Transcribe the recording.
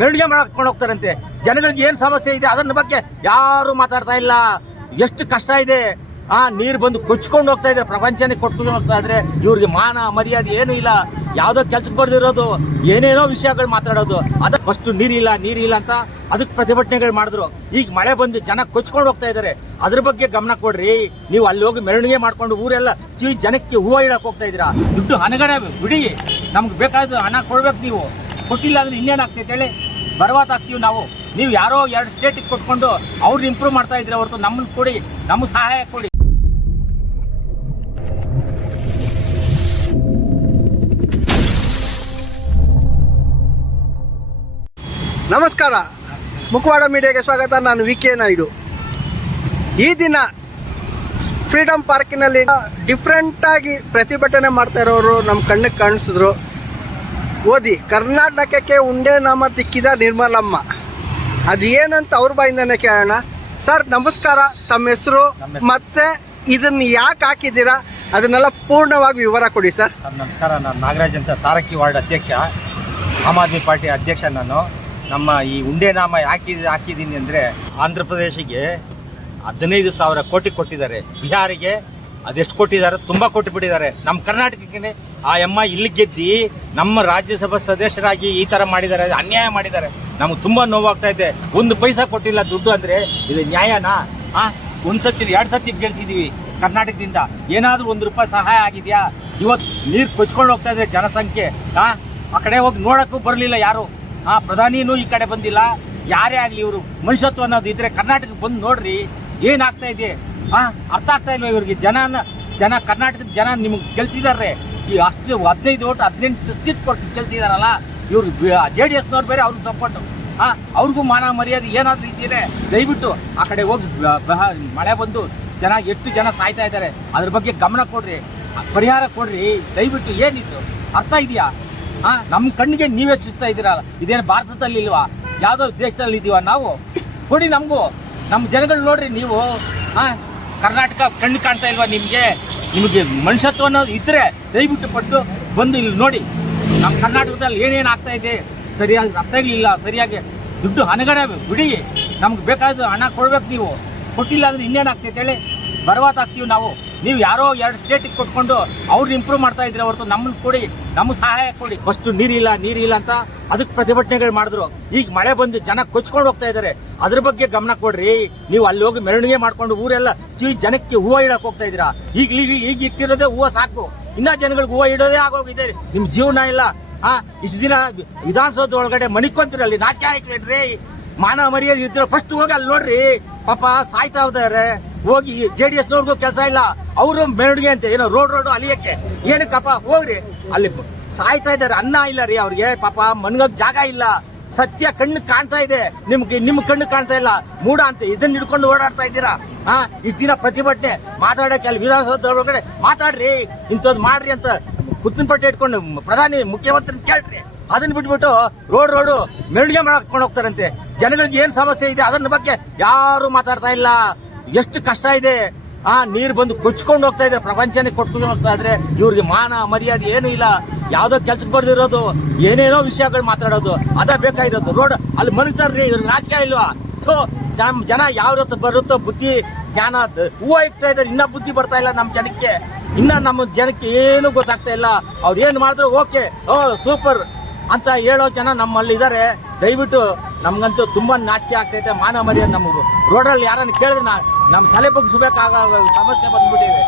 ಮೆರವಣಿಗೆ ಮಾಡ್ಕೊಂಡು ಹೋಗ್ತಾರಂತೆ. ಜನಗಳಿಗೆ ಏನ್ ಸಮಸ್ಯೆ ಇದೆ ಅದನ್ನ ಬಗ್ಗೆ ಯಾರು ಮಾತಾಡ್ತಾ ಇಲ್ಲ. ಎಷ್ಟು ಕಷ್ಟ ಇದೆ. ನೀರು ಬಂದು ಕೊಚ್ಕೊಂಡು ಹೋಗ್ತಾ ಇದ್ರೆ, ಪ್ರಪಂಚನೇ ಕೊಟ್ಕೊಂಡು ಹೋಗ್ತಾ ಇದ್ರೆ ಇವ್ರಿಗೆ ಮಾನ ಮರ್ಯಾದೆ ಏನೂ ಇಲ್ಲ. ಯಾವ್ದೋ ಕೆಲ್ಸಕ್ಕೆ ಬರ್ದಿರೋದು, ಏನೇನೋ ವಿಷಯಗಳು ಮಾತಾಡೋದು. ಅದ ಫಸ್ಟ್ ನೀರಿಲ್ಲ ಅಂತ ಅದಕ್ಕೆ ಪ್ರತಿಭಟನೆಗಳು ಮಾಡಿದ್ರು. ಈಗ ಮಳೆ ಬಂದು ಜನ ಕೊಚ್ಕೊಂಡು ಹೋಗ್ತಾ ಇದಾರೆ, ಅದ್ರ ಬಗ್ಗೆ ಗಮನ ಕೊಡ್ರಿ. ನೀವು ಅಲ್ಲಿ ಹೋಗಿ ಮೆರವಣಿಗೆ ಮಾಡ್ಕೊಂಡು ಊರೆಲ್ಲ ಜನಕ್ಕೆ ಹೂವು ಇಡಕ್ ಹೋಗ್ತಾ ಇದ್ದೀರಾ. ದುಡ್ಡು ಹಣಗಡೆ ಬಿಡಿ, ನಮ್ಗೆ ಬೇಕಾದ ಹಣ ಕೊಡ್ಬೇಕು. ನೀವು ಕೊಟ್ಟಿಲ್ಲ ಅಂದ್ರೆ ಇನ್ನೇನಾಗ್ತೈತೆ ಹೇಳಿ? ಬರವಾತ ಆಗ್ತೀವಿ ನಾವು. ನೀವು ಯಾರೋ 2 ಸ್ಟೇಟಿಗೆ ಕೊಟ್ಕೊಂಡು ಅವ್ರನ್ನ ಇಂಪ್ರೂವ್ ಮಾಡ್ತಾ ಇದ್ರೆ ಹೊರತು ನಮ್ಮನ್ನ ಕೊಡಿ, ನಮ್ಗೆ ಸಹಾಯ ಕೊಡಿ. ನಮಸ್ಕಾರ, ಮುಖವಾಡ ಮೀಡಿಯಾಗೆ ಸ್ವಾಗತ. ನಾನು ವಿ.ಕೆ. ನಾಯ್ಡು. ಈ ದಿನ ಫ್ರೀಡಮ್ ಪಾರ್ಕಿನಲ್ಲಿ ಡಿಫ್ರೆಂಟ್ ಆಗಿ ಪ್ರತಿಭಟನೆ ಮಾಡ್ತಾ ಇರೋರು ನಮ್ಮ ಕಣ್ಣಿಗೆ ಕಾಣಿಸಿದ್ರು. ಓದಿ, ಕರ್ನಾಟಕಕ್ಕೆ ಉಂಡೆ ನಾಮ ತಿಕ್ಕಿದ ನಿರ್ಮಲಮ್ಮ. ಅದು ಏನಂತ ಅವ್ರ ಬಾಯಿಂದನೇ ಕೇಳೋಣ. ಸರ್ ನಮಸ್ಕಾರ, ತಮ್ಮ ಹೆಸರು ಮತ್ತೆ ಇದನ್ನ ಯಾಕೆ ಹಾಕಿದ್ದೀರಾ ಅದನ್ನೆಲ್ಲ ಪೂರ್ಣವಾಗಿ ವಿವರ ಕೊಡಿ ಸರ್. ನಮಸ್ಕಾರ, ನಾನು ನಾಗರಾಜ್ ಅಂತ, ಸಾರಕ್ಕಿ ವಾರ್ಡ್ ಅಧ್ಯಕ್ಷ, ಆಮ್ ಆದ್ಮಿ ಪಾರ್ಟಿ ಅಧ್ಯಕ್ಷ. ನಾನು ನಮ್ಮ ಈ ಉಂಡೆ ನಾಮ ಹಾಕಿದ್ದೀನಿ ಅಂದರೆ, ಆಂಧ್ರ ಪ್ರದೇಶಿಗೆ 15,000 ಕೋಟಿ ಕೊಟ್ಟಿದ್ದಾರೆ, ಬಿಹಾರಿಗೆ ಅದೆಷ್ಟು ಕೊಟ್ಟಿದ್ದಾರೆ, ತುಂಬ ಕೊಟ್ಟುಬಿಟ್ಟಿದ್ದಾರೆ. ನಮ್ಮ ಕರ್ನಾಟಕಕ್ಕೆ ಆ ಎಮ್ಮ ಇಲ್ಲಿ ಗೆದ್ದು ನಮ್ಮ ರಾಜ್ಯಸಭಾ ಸದಸ್ಯರಾಗಿ ಈ ಥರ ಮಾಡಿದ್ದಾರೆ, ಅನ್ಯಾಯ ಮಾಡಿದ್ದಾರೆ. ನಮ್ಗೆ ತುಂಬ ನೋವಾಗ್ತಾ ಇದೆ. 1 ಪೈಸಾ ಕೊಟ್ಟಿಲ್ಲ ದುಡ್ಡು ಅಂದರೆ ಇದು ನ್ಯಾಯನಾ? 1 ಸತಿ 2 ಸತಿ ಗೆಲ್ಸಿದ್ದೀವಿ ಕರ್ನಾಟಕದಿಂದ. ಏನಾದರೂ 1 ರೂಪಾಯಿ ಸಹಾಯ ಆಗಿದೆಯಾ? ಇವತ್ತು ನೀರು ಕೊಚ್ಕೊಂಡು ಹೋಗ್ತಾ ಇದ್ರೆ ಜನಸಂಖ್ಯೆ. ಆ ಕಡೆ ಹೋಗಿ ನೋಡೋಕ್ಕೂ ಬರಲಿಲ್ಲ ಯಾರು. ಪ್ರಧಾನಿನೂ ಈ ಕಡೆ ಬಂದಿಲ್ಲ. ಯಾರೇ ಆಗಲಿ, ಇವರು ಮನುಷ್ಯತ್ವ ಅನ್ನೋದು ಇದ್ರೆ ಕರ್ನಾಟಕಕ್ಕೆ ಬಂದು ನೋಡ್ರಿ ಏನಾಗ್ತಾ ಇದೆ. ಅರ್ಥ ಆಗ್ತಾ ಇಲ್ವ ಇವ್ರಿಗೆ? ಜನ ಕರ್ನಾಟಕದ ಜನ ನಿಮಗೆ ಗೆಲ್ಸಿದಾರೆ. ಈ ಅಷ್ಟು 15 ಓಟ್ 18 ಸೀಟ್ ಕೊಟ್ಟು ಗೆಲ್ಸಿದಾರಲ್ಲ ಇವ್ರು. JDSನವ್ರು ಬೇರೆ, ಅವ್ರಿಗೆ ಸಪೋರ್ಟು. ಅವ್ರಿಗೂ ಮಾನ ಮರ್ಯಾದೆ ಏನಾದರೂ ಇದೆಯೇ? ದಯವಿಟ್ಟು ಆ ಕಡೆ ಹೋಗಿ ಮಳೆ ಬಂದು ಎಷ್ಟು ಜನ ಸಾಯ್ತಾ ಇದ್ದಾರೆ, ಅದ್ರ ಬಗ್ಗೆ ಗಮನ ಕೊಡ್ರಿ, ಪರಿಹಾರ ಕೊಡ್ರಿ ದಯವಿಟ್ಟು. ಏನಿತ್ತು ಅರ್ಥ ಇದೆಯಾ? ನಮ್ಮ ಕಣ್ಣಿಗೆ ನೀವೇ ಚುಚ್ತಾ ಇದ್ದೀರಾ. ಇದೇನು ಭಾರತದಲ್ಲಿ ಇಲ್ವಾ? ಯಾವುದೋ ದೇಶದಲ್ಲಿ ಇದೀವ ನಾವು? ಕೊಡಿ ನಮಗೂ, ನಮ್ಮ ಜನಗಳು ನೋಡ್ರಿ. ನೀವು ಕರ್ನಾಟಕ ಕಣ್ಣು ಕಾಣ್ತಾ ಇಲ್ವಾ ನಿಮಗೆ? ಮನುಷ್ಯತ್ವ ಅನ್ನೋದು ಇದ್ರೆ ದಯವಿಟ್ಟು ಪಟ್ಟು ಬಂದು ಇಲ್ಲಿ ನೋಡಿ. ನಮ್ಮ ಕರ್ನಾಟಕದಲ್ಲಿ ಏನೇನು ಆಗ್ತಾ ಇದೆ, ಸರಿಯಾಗಿ ರಸ್ತೆಗಳಿಲ್ಲ, ಸರಿಯಾಗಿ ದುಡ್ಡು ಹಣಗಡೆ ಬಿಡಿ, ನಮ್ಗೆ ಬೇಕಾದ ಹಣ ಕೊಡ್ಬೇಕು. ನೀವು ಕೊಟ್ಟಿಲ್ಲ ಅಂದ್ರೆ ಇನ್ನೇನಾಗ್ತೈತೆ ಹೇಳಿ? ಬರವಾತ ಆಗ್ತೀವಿ ನಾವು. ನೀವು ಯಾರೋ 2 ಸ್ಟೇಟಿಗೆ ಕೊಟ್ಕೊಂಡು ಅವ್ರನ್ನ ಇಂಪ್ರೂವ್ ಮಾಡ್ತಾ ಇದ್ರೆ ಹೊರತು ನಮ್ಮನ್ನ ಕೊಡಿ, ನಮ್ಗೆ ಸಹಾಯ ಕೊಡಿ. ಫಸ್ಟ್ ನೀರಿಲ್ಲ ಅಂತ ಅದಕ್ಕೆ ಪ್ರತಿಭಟನೆಗಳು ಮಾಡಿದ್ರು. ಈಗ ಮಳೆ ಬಂದು ಜನ ಕೊಚ್ಕೊಂಡು ಹೋಗ್ತಾ ಇದ್ದಾರೆ, ಅದ್ರ ಬಗ್ಗೆ ಗಮನ ಕೊಡ್ರಿ. ನೀವು ಅಲ್ಲಿ ಹೋಗಿ ಮೆರವಣಿಗೆ ಮಾಡ್ಕೊಂಡು ಊರೆಲ್ಲ ಜನಕ್ಕೆ ಹೂವು ಇಡಕ್ ಹೋಗ್ತಾ ಇದ್ದೀರಾ. ಈಗ ಇಟ್ಟಿರೋದೇ ಹೂವು ಸಾಕು, ಇನ್ನ ಜನಗಳಿಗೆ ಹೂವು ಇಡೋದೇ ಆಗೋಗಿದೆ. ನಿಮ್ ಜೀವನ ಇಲ್ಲ. ಇಷ್ಟು ದಿನ ವಿಧಾನಸೌಧ ಒಳಗಡೆ ಮಣಿಕೊಂತೀರಲ್ಲಿ, ನಾಚಿಕೆ ಹಾಕ್ಲೇನ್ರಿ? ಮಾನ ಮರ್ಯಾದೆ ಇದ್ರೆ ಫಸ್ಟ್ ಹೋಗಿ ಅಲ್ಲಿ ನೋಡ್ರಿ. ಪಾಪ ಸಾಯ್ತಾ ಇದ್ದಾರೆ. ಹೋಗಿ JDSನವ್ರಿಗೂ ಕೆಲಸ ಇಲ್ಲ, ಅವರು ಮೆರವಣಿಗೆ ಅಂತ ಏನೋ ರೋಡ್ ಅಲಿಯಕ್ಕೆ ಏನಕ್ಕಪ್ಪ? ಹೋಗ್ರಿ, ಅಲ್ಲಿ ಸಾಯ್ತಾ ಇದ್ದಾರೆ. ಅನ್ನ ಇಲ್ಲ ರೀ ಅವ್ರಿಗೆ. ಪಾಪ ಮನ್ಗೋಕ್ ಜಾಗ ಇಲ್ಲ. ಸತ್ಯ ಕಣ್ಣು ಕಾಣ್ತಾ ಇದೆ, ನಿಮ್ ಕಣ್ಣು ಕಾಣ್ತಾ ಇಲ್ಲ. ಮೂಡ ಅಂತ ಇದನ್ನ ಹಿಡ್ಕೊಂಡು ಓಡಾಡ್ತಾ ಇದ್ದೀರಾ. ಇಷ್ಟು ದಿನ ಪ್ರತಿಭಟನೆ ಮಾಡಕ್ಕೆ ಅಲ್ಲಿ ವಿಧಾನಸೌಧ ಒಳಗಡೆ ಮಾತಾಡ್ರಿ, ಇಂಥದ್ದು ಮಾಡ್ರಿ ಅಂತ ಕುತ್ತಿನ ಪಟ್ಟೆ ಇಟ್ಕೊಂಡು ಪ್ರಧಾನಿ ಮುಖ್ಯಮಂತ್ರಿ ಕೇಳ್ರಿ. ಅದನ್ನ ಬಿಟ್ಬಿಟ್ಟು ರೋಡ್ ಮೆರವಣಿಗೆ ಮಾಡ್ಕೊಂಡು ಹೋಗ್ತಾರಂತೆ. ಜನಗಳಿಗೆ ಏನ್ ಸಮಸ್ಯೆ ಇದೆ ಅದನ್ನ ಬಗ್ಗೆ ಯಾರು ಮಾತಾಡ್ತಾ ಇಲ್ಲ. ಎಷ್ಟು ಕಷ್ಟ ಇದೆ. ನೀರು ಬಂದು ಕೊಚ್ಕೊಂಡು ಹೋಗ್ತಾ ಇದ್ರೆ, ಪ್ರಪಂಚನೇ ಕೊಟ್ಕೊಂಡು ಹೋಗ್ತಾ ಇದ್ರೆ ಇವ್ರಿಗೆ ಮಾನ ಮರ್ಯಾದೆ ಏನೂ ಇಲ್ಲ. ಯಾವ್ದೋ ಕೆಲ್ಸಕ್ಕೆ ಬರ್ದಿರೋದು, ಏನೇನೋ ವಿಷಯಗಳು ಮಾತಾಡೋದು, ಅದ ಬೇಕಾಗಿರೋದು. ರೋಡ್ ಅಲ್ಲಿ ಮನಿತಾರ್ರಿ, ಇವ್ರಿಗೆ ನಾಚಿಕೆ ಇಲ್ವಾ? ಜನ ಯಾವ ಬರುತ್ತೋ ಬುದ್ಧಿ ಜ್ಞಾನ ಹೂವು ಇಕ್ತಾ ಇದ್ದಾರೆ, ಇನ್ನ ಬುದ್ಧಿ ಬರ್ತಾ ಇಲ್ಲ ನಮ್ಮ ಜನಕ್ಕೆ. ನಮ್ಮ ಜನಕ್ಕೆ ಏನು ಗೊತ್ತಾಗ್ತಾ ಇಲ್ಲ. ಅವ್ರು ಏನ್ ಮಾಡಿದ್ರು ಓಕೆ, ಸೂಪರ್ ಅಂತ ಹೇಳೋ ಜನ ನಮ್ಮಲ್ಲಿ ಇದ್ದಾರೆ. ದಯವಿಟ್ಟು ನಮ್ಗಂತೂ ತುಂಬಾ ನಾಚಿಕೆ ಆಗ್ತೈತೆ. ಮಾನ ಮರ್ಯಾದೆ ನಮ್ಮ ರೋಡಲ್ಲಿ ಯಾರನ್ನು ಕೇಳಿದ್ರೆ ನಮ್ಮ ತಲೆ ಬಗ್ಗಿಸ್ಬೇಕಾಗ ಸಮಸ್ಯೆ ಬಂದ್ಬಿಟ್ಟಿವೆ.